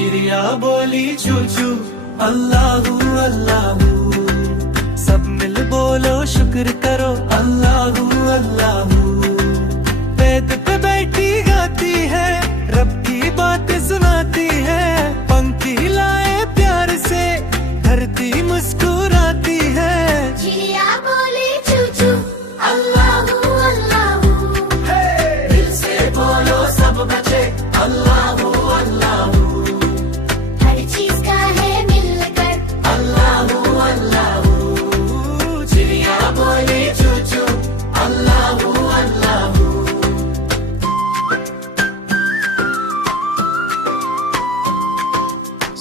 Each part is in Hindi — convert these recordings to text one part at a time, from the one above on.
चिड़िया बोली चू चू अल्लाहू अल्लाहू, सब मिल बोलो शुक्र करो अल्लाहू अल्लाहू। पेड़ पे बैठी गाती है, रब की बात सुनाती है, पंखी लाए प्यार से धरती मुस्कुराती है। चिड़िया बोली चू चू अल्लाहू अल्लाहू, दिल से बोलो सब बचे अल्लाहू अल्लाहू, हर चीज का है मिलकर अल्लाहू अल्लाहू। चिड़िया बोली चू चू अल्लाहू अल्लाहू।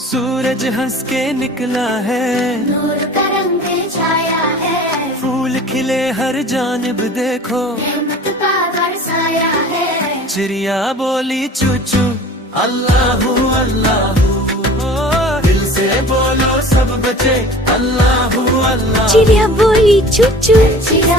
सूरज हंस के निकला है, नूर का रंग छाया है, फूल खिले हर जानिब देखो, रहमत का बरसाया है। चिड़िया बोली चू चू अल्लाहू अल्लाहू, दिल से बोलो सब बचे अल्लाहू अल्लाहू। चिड़िया बोली चू चू, चिड़िया